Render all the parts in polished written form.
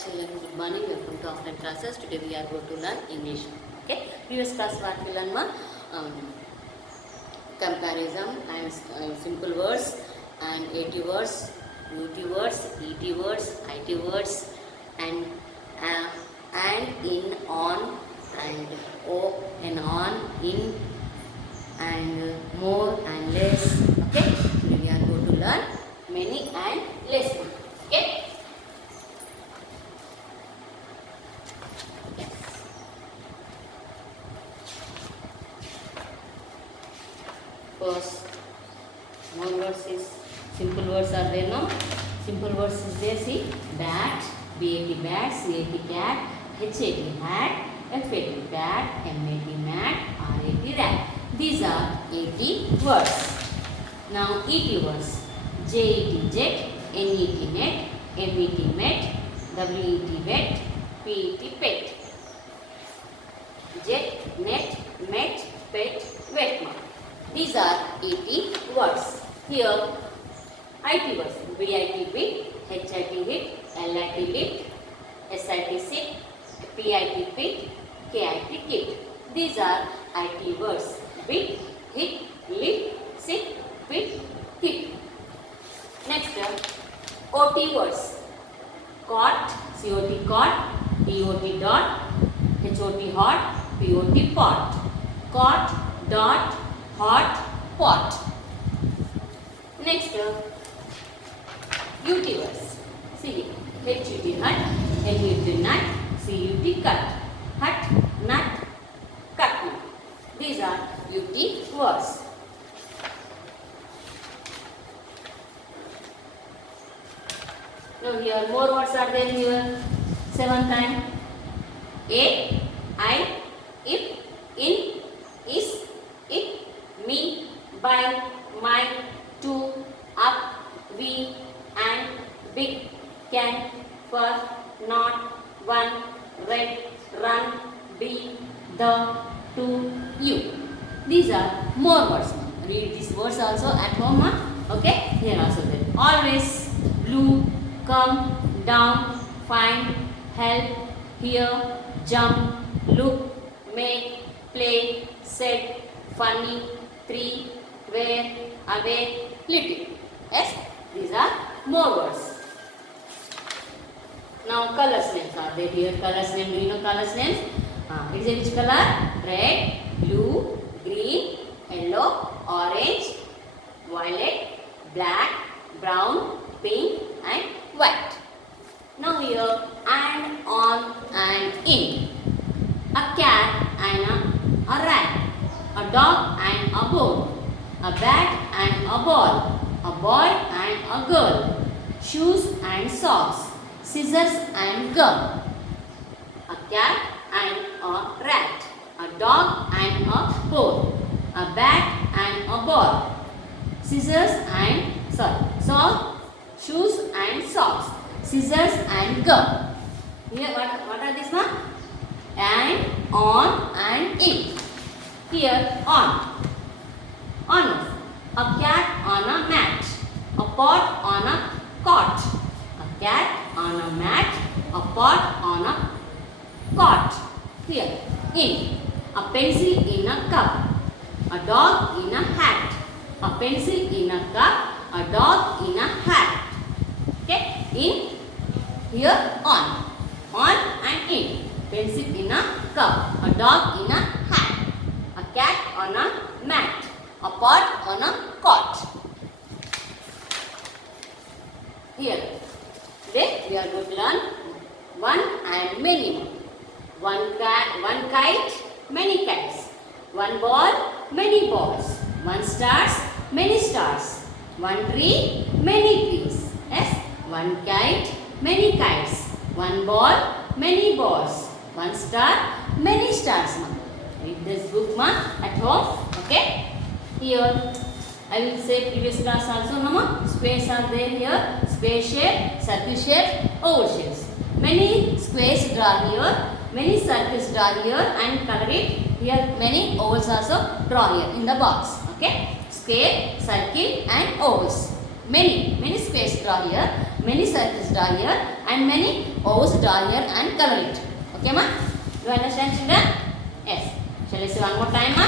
children, good morning. Welcome to offline classes. Today we are going to learn English. Okay. Previous class what we learn comparison and simple words and AT words, UT words, ET words, IT words, and in, on, and o and on, in, and more and less. Okay. Today we are going to learn many and less. Okay. First, more words is simple words are there, no? Simple words is there. See, bat, bat, bat, cat, cat, hat, fat, bat, mat, mat, rat. These are 80 words. Now, ET words: JET, jet, NET, net, MET, met, WET, wet, PET, pet. Jet, net, met, pet, wet. These are 80 words. Here, IT words: BIT, bit, HIT, hit, LIT, lit, SIT, sit, PIT, pit, KIT, kit. These are IT words: bit, hit, lit, sit, pit, kit. Next, OT words: cot, COT, cot, DOT, dot, HOT, hot, POT, pot. Cot, dot, hot, pot. Next, UT words. See, HUT, hut, NUT, nut, CUT, cut. Hut, nut, cut. These are UT words. Now here more words are there here. 7 times. A, I, if, in, is, it, me, by, my, to, up, we, and, big, can, for, not, one, red, run, be, the, to, you. These are more words. Read these words also at home. Okay, here also there. Always, blue, come, down, find, help, hear, jump, look, make, play, set, funny, three, where, away, little. Yes, these are more words. Now colors names are there here. Colors name, do you know colors names? It is a which color? Red, blue, green, yellow, orange, violet, black, brown, pink, and white. Now here, and, on, and in. A cat and a rat. A dog and a bone. A bat and a ball. A boy and a girl. Shoes and socks. Scissors and gum. A cat and a rat. A dog and a bone. A bat and a ball. Scissors and shoes and socks. Scissors and gum. Here what are these one? And, on, and in. Here, on. On is a cat on a mat. A pot on a cot. A cat on a mat. A pot on a cot. Here, in. A pencil in a cup. A dog in a hat. A pencil in a cup. A dog in a hat. Okay, in. Here, on. On and in. Pencil in a cup. A dog in a hat. A cat on a mat. A pot on a cot. Here, today we are going to learn one and many. One kite, many kites. One ball, many balls. One stars, many stars. One tree, many trees. Yes, one kite, many kites. One ball, many balls. One star, many stars. Read this book at home. Okay. Here I will say previous class also. Squares are there here. Square shape, circle shape, oval shapes. Many squares draw here. Many circles draw here and color it. Here many ovals also draw here in the box. Okay. Square, circle and ovals. Many space draw here, many circles draw here, and many O's draw here and color it. Okay, ma? Do you understand, children? Yes. Shall I say one more time, ma?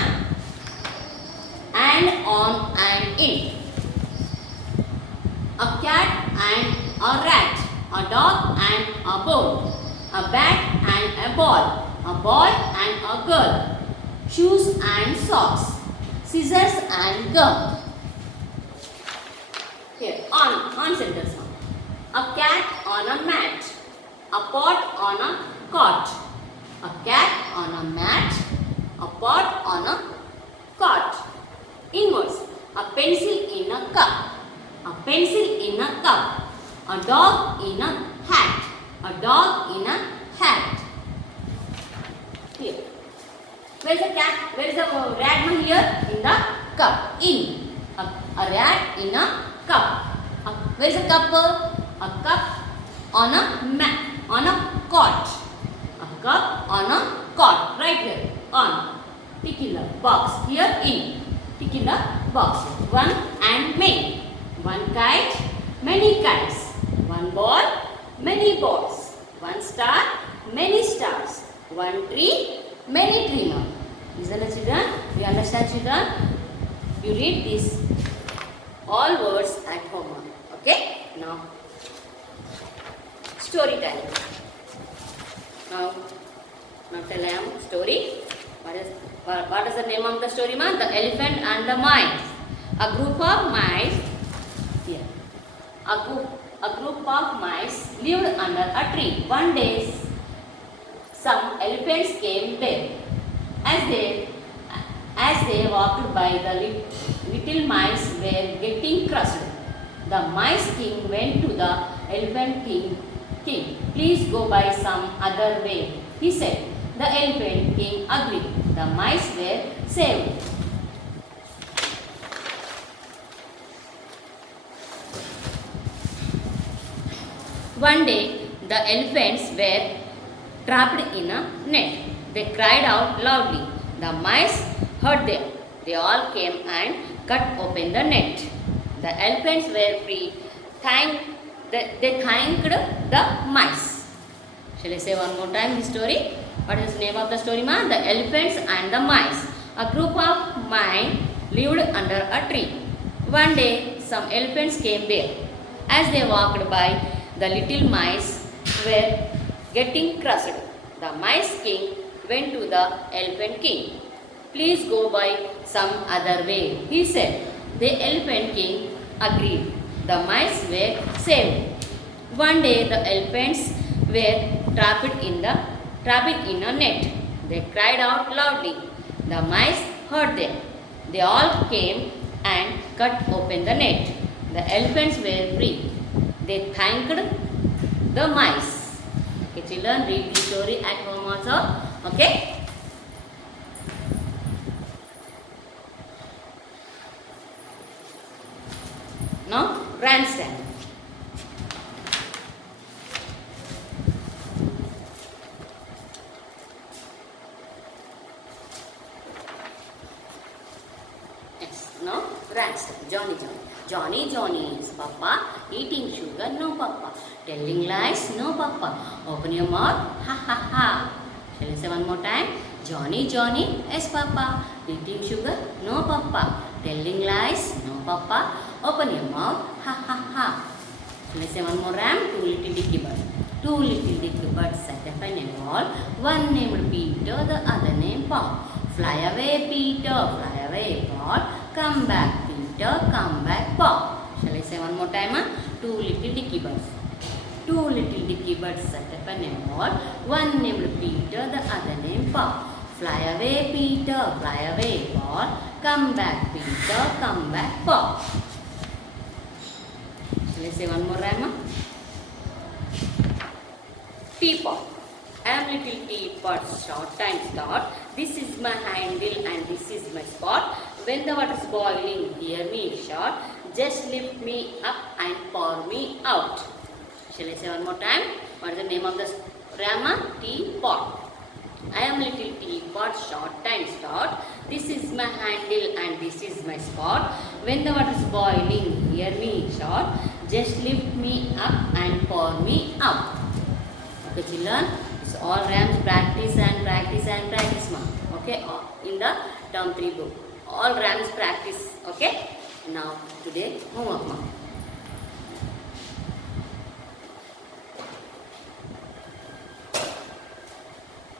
And, on, and in. A cat and a rat, a dog and a bird, a bat and a ball, a boy and a girl, shoes and socks, scissors and gum. Here, on sentence. A cat on a mat, a pot on a cot, a cat on a mat, a pot on a cot. Inwards, a pencil in a cup, a pencil in a cup, a dog in a hat, a dog in a hat. Here. Where is the cat? Where is the rat here? In the cup. In. A rat in a cup. Where is the cup? A cup on a mat, on a cot. A cup on a cot. Right here. On. Tick in the box. Here in. Tick in the box. One and many. One kite, many kites. One ball, many balls. One star, many stars. One tree, many trees. Listen, children. Do you understand, children? You read this all words at home. Okay? Now, story time. Now tell them story. What is the name of the story, man? The Elephant and the Mice. A group of mice. Here. A group of mice lived under a tree. One day, some elephants came there. As they walked by, the little mice were getting crushed. The mice king went to the elephant king. Please go by some other way, he said. The elephant king agreed. The mice were saved. One day, the elephants were trapped in a net. They cried out loudly. The mice heard them. They all came and cut open the net. The elephants were free. They thanked the mice. Shall I say one more time the story? What is the name of the story, ma? The Elephants and the Mice. A group of mice lived under a tree. One day, some elephants came there. As they walked by, the little mice were getting crushed. The mice king went to the elephant king. Please go by some other way, he said. The elephant king agreed. The mice were saved. One day, the elephants were trapped in a net. They cried out loudly. The mice heard them. They all came and cut open the net. The elephants were free. They thanked the mice. Okay, children, read the story at home also. Okay? Now, grandstand. No, grandstand. Johnny is Papa. Eating sugar, no Papa. Telling lies, no Papa. Open your mouth, ha ha ha. Shall I say one more time? Johnny is Papa. Eating sugar, no Papa. Telling lies, no Papa. Open your mouth, ha ha ha. Shall I say one more rhyme? Two little dicky birds. Two little dicky birds sat up in a wall. One named Peter, the other named Paul. Fly away, Peter, fly away, Paul. Come back, Peter, come back, Paul. Shall I say one more time? Two little dicky birds. Two little dicky birds sat up in a wall. One named Peter, the other named Paul. Fly away, Peter, fly away, Paul. Come back, Peter, come back, Paul. Shall I say one more rhyme? Teapot. I am little teapot, short and stout. This is my handle and this is my spot. When the water is boiling, hear me shout. Just lift me up and pour me out. Shall I say one more time? What is the name of the rhyme? Teapot. I am little teapot, short and stout. This is my handle and this is my spot. when the water is boiling, hear me shout, just lift me up and pour me out. Okay children, it's all rhymes practice and practice and practice ma. Okay, in the term 3 book. All rhymes practice. Okay, now today homework ma.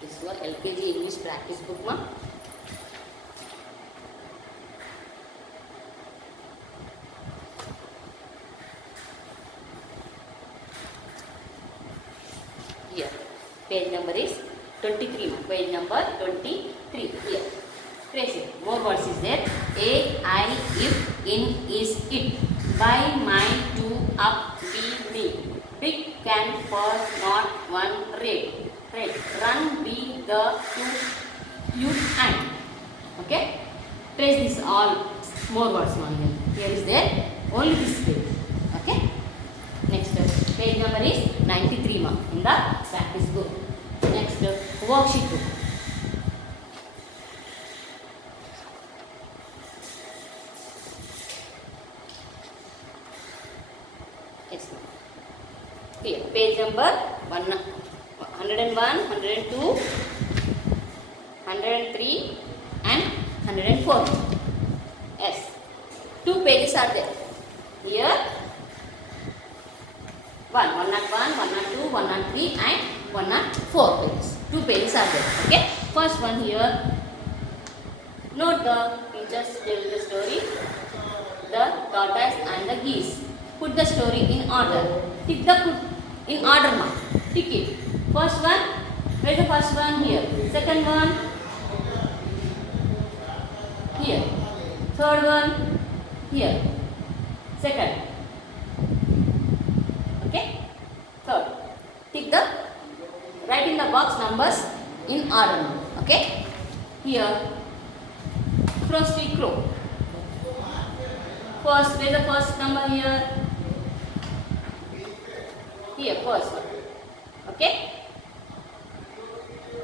This is your LKG English practice book ma. Here, page number is 23. Page number 23. Here, trace it. More words is there. A, I, if, in, is, it. By, my, to, up, be, me. Big can, for, not, one, red. Red. Run, be, the, to, you, and. Okay. Trace this all more words one here. Here is there. Only this page. Okay. Next page number is 93 mark in the practice book. Next worksheet book. Yes, here page number 101, 102, 103 and 104. Yes, 2 pages are there. Here 101, 102, 103 and 104 pages. 2 pages are there. Okay. First one here. Note the teachers tell the story. The tortoise and the geese. Put the story in order. Tick the put in order mark. Tick it. First one. Where is the first one? Here. Second one. Here. Third one. Here. Second. Okay. Third. Tick the, write in the box numbers in order. Okay. Here. Frosty Crow. First, where is the first number here? Here, first one. Okay.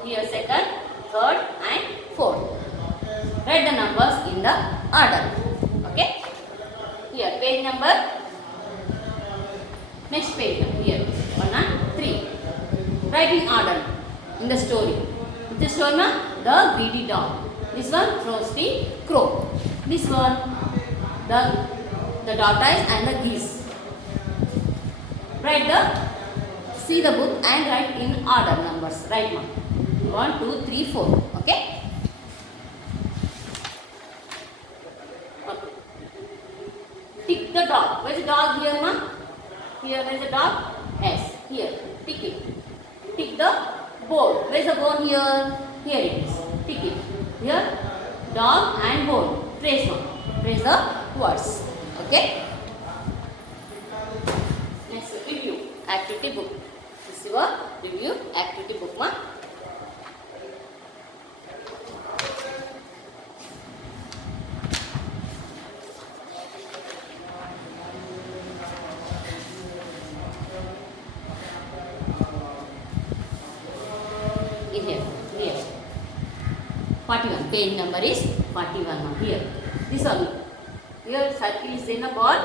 Here, second, third and fourth. Write the numbers in the order. Okay. Here, page number. Next page here, 1 and 3. Write in order in the story. This one, the greedy dog. This one, Frosty Crow. This one, the tortoise and the geese. Write see the book and write in order numbers. Write 1, 2, 3, 4. Okay. Tick the dog. Where is the dog here, ma? Here, where is the dog? Yes, here. Tick it. Tick the board. Where is the bone here? Here it is. Tick it. Here, dog and bone. Trace one. Trace the words. Okay. Next, review. Activity book. This is your review activity book, ma. In here. 41. Page number is 41 here. This one. Here circle is in a ball.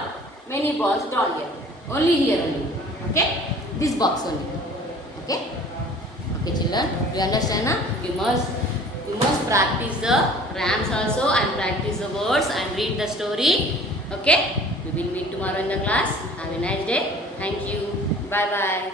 Many balls drawn here. Only here only. Okay. This box only. Okay. Okay children. You understand na? You must practice the rhymes also and practice the words and read the story. Okay. We will meet tomorrow in the class. Have a nice day. Thank you. Bye bye.